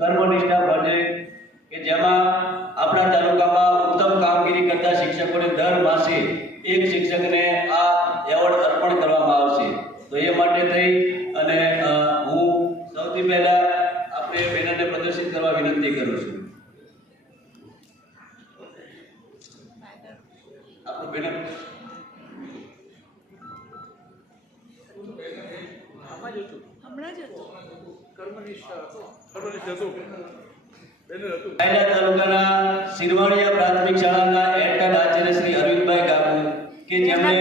કર્મનિષ્ઠા project કે જેમાં આપણા તાલુકામાં ઉત્તમ કામગીરી કરતા શિક્ષકોને દર માસે એક શિક્ષકને આ એવોર્ડ અર્પણ કરવામાં આવશે। તો એ માટે થઈ અને હું સૌથી પહેલા આપણે બેનરને પ્રદર્શિત કરવા વિનંતી કરું છું। આપણું બેનર તાલુકાના સિરવાણીયા પ્રાથમિક શાળાના એડકાડ આચાર્ય શ્રી અરવિંદભાઈ ગામુ કે જેમણે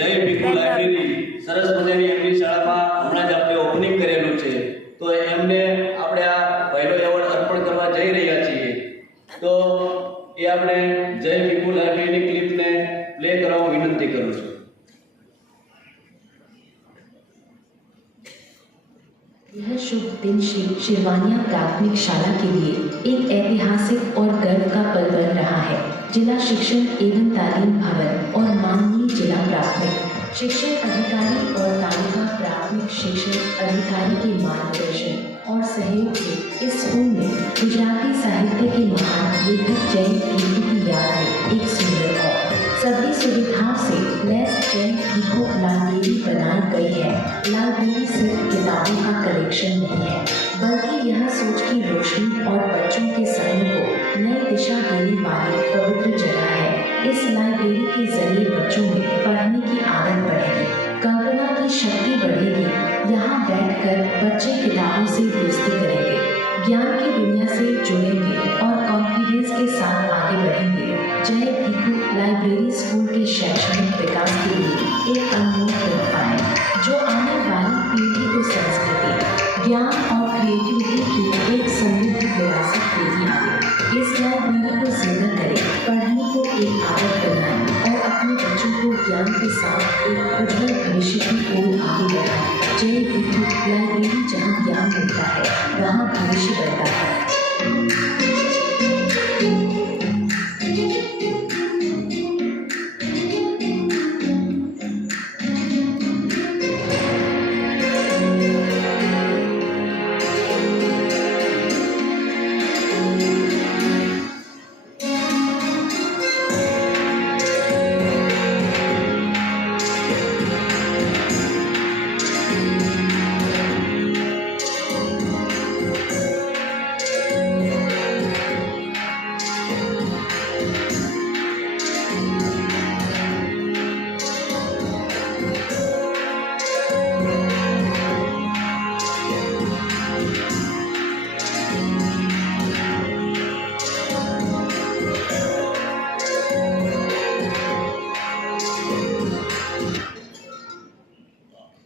જય ભીખુ લાઇબ્રેરી સરસ મજાની એમની શાળામાં હમણાં જ આપણે ઓપનિંગ કરેલું છે, તો એમને આપણે આ પહેલો એવોર્ડ અર્પણ કરવા જઈ રહ્યા છીએ। તો એ આપણે જય ભીખુ લાઇબ્રેરીની ક્લિપને પ્લે કરવા વિનંતી કરું છું। यह शुभ दिन शिरवानिया प्राथमिक शाला के लिए एक ऐतिहासिक और गर्व का पल बन रहा है। जिला शिक्षण एवं तालीम भवन और माननीय जिला प्राथमिक शिक्षण अधिकारी और तालुका प्राथमिक शिक्षण अधिकारी के मार्गदर्शन और सहयोग से इस स्कूल में गुजराती साहित्य के महान लेखक जय भीखू की याद में एक सुंदर और सभी सुविधाओं से लैस जय भीखू लाइब्रेरी बनाई गई है। लाइब्रेरी सिर्फ किताबों का कलेक्शन नहीं है, बल्कि यह सोच की रोशनी और बच्चों के सपनों को नई दिशा देने वाली पवित्र जगह है। इस लाइब्रेरी के जरिए बच्चों में पढ़ने की आदत बढ़ेगी, कल्पना की शक्ति बढ़ेगी। यहाँ बैठकर बच्चे किताबों से दोस्ती करेंगे, ज्ञान की दुनिया से जुड़ेंगे और कॉन्फिडेंस के साथ आगे बढ़ेंगे। जय भीखू लाइब्रेरी स्कूल के शैक्षणिक विकास के लिए एक अनमोल तोहफा है, जो आने वाली पीढ़ी को संस्कृति, ज्ञान और क्रिएटिविटी की एक समृद्ध विरासत देगी आगे। इस लाइब्रेरी को जिंदा करें, पढ़ने को एक आदत बनाएं और अपने बच्चों को ज्ञान के साथ एक उज्जवल भविष्य की ओर आगे बढ़ाएं। जय भीखू लाइब्रेरी, जहाँ ज्ञान मिलता है वहाँ भविष्य बनता है।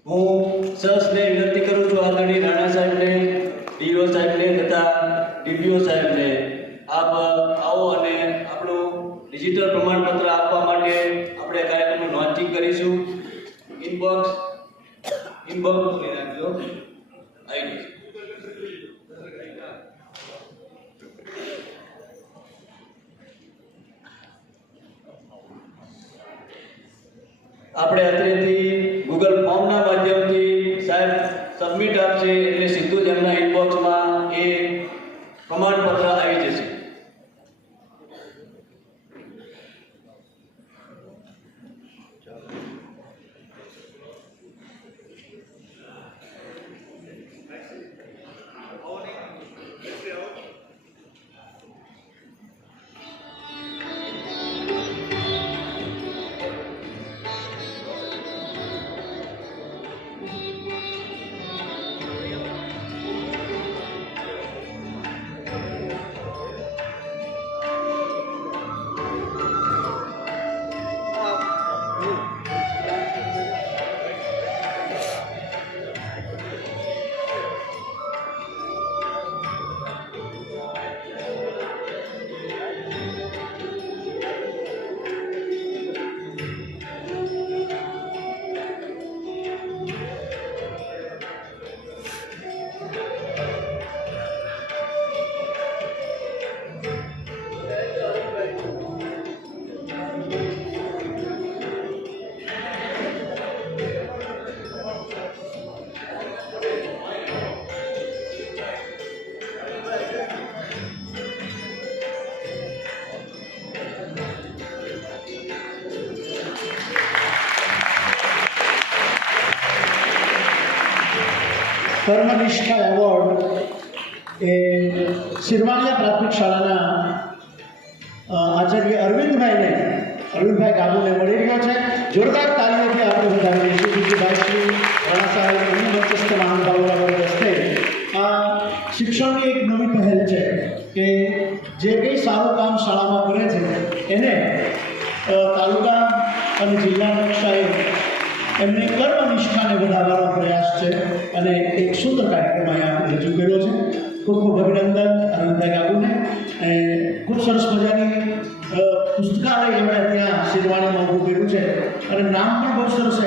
હું સરસને વિનંતી કરું છું આદરણીય રાણા સાહેબને, ડીઓ સાહેબને તથા ડીપીઓ સાહેબને આપ આવો અને આપણું ડિજિટલ પ્રમાણપત્ર આપવા માટે આપણે કાર્યક્રમનું લોન્ચિંગ કરીશું। ઇનબોક્સ લઈ રાખજો, આવી જશે। આપણે અત્રેથી ગૂગલ ફોર્મના માધ્યમથી સાહેબ સબમિટ આપશે એટલે સીધું જ એમના ઇનબોક્સમાં એ પ્રમાણપત્ર આવી જશે। કર્મનિષ્ઠા એવોર્ડ એ શિરવાણિયા પ્રાથમિક શાળાના આચાર્ય અરવિંદભાઈ ગામુને મળી રહ્યો છે. જોરદાર તાલીઓથી આપણે વધાવીએ છીએ. બીજુભાઈ શ્રી રાણા સાહેબ અને મંચસ્થ મહાનુભાવોના વર્ગ હસ્તે આ શિક્ષણની એક નવી પહેલ છે કે જે કંઈ સારું કામ શાળામાં કરે છે એને તાલુકા અને જિલ્લા કક્ષાએ એમની કર્મનિષ્ઠાને વધારવાનો પ્રયાસ છે અને એક સુંદર કાર્યક્રમ અહીંયા રજૂ કર્યો છે. ખૂબ ખૂબ અભિનંદન અરવિંદભાઈ ગાબુને. ખૂબ સરસ મજાની પુસ્તકાલય એમણે ત્યાં શિરવાણીમાં ઊભું કર્યું છે અને નામ પણ બહુ સરસ